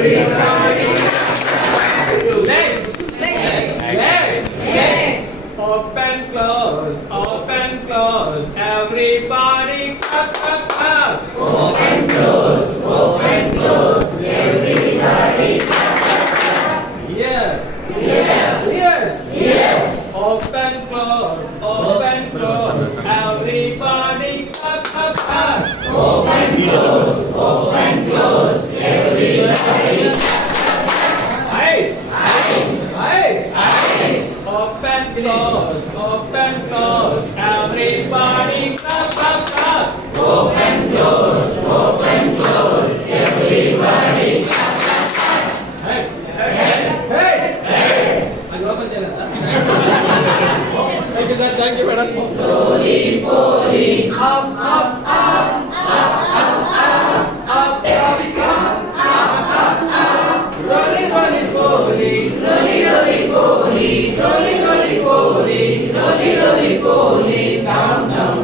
Legs. Open, close. Everybody clap, clap, clap. Open, close. Everybody clap, clap, clap. Yes. Open, close. Everybody clap, clap, clap. Open, close. Everybody clap, clap, clap. Eyes. Open, close. Everybody clap, clap, clap. Open, close. Everybody clap, clap, clap. Hey. Anu open jalan, sir. Thank you, sir. Thank you, madam. Roly poly, Up. Roly poly.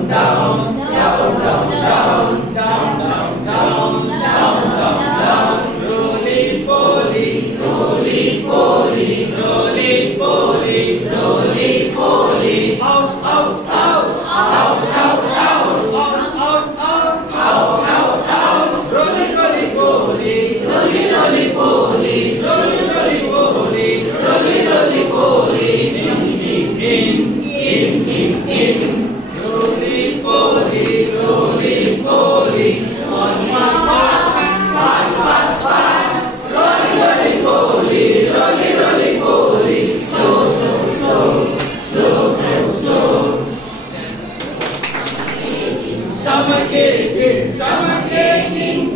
Down. Roly poly. Out. Roly poly. In. Roly poly. Fast. Roly poly. Slow. Stomach aching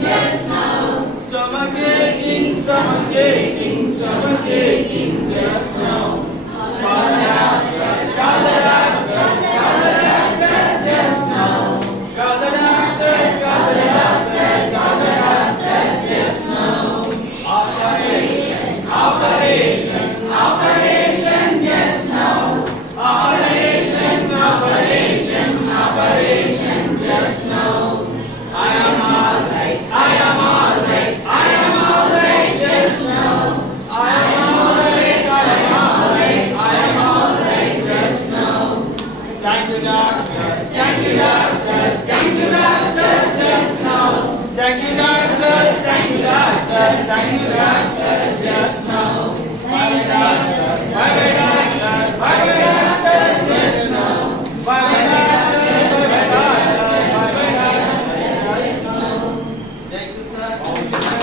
just now. Stomach aching just now. Call the doctor just now. Call the doctor just now. Operation just now. Operation just now. I am all right just now. I am all right just now. Thank you, doctor just now. Thank you, doctor just now. Bye, doctor just now. Bye, doctor just now. Thank you, sir.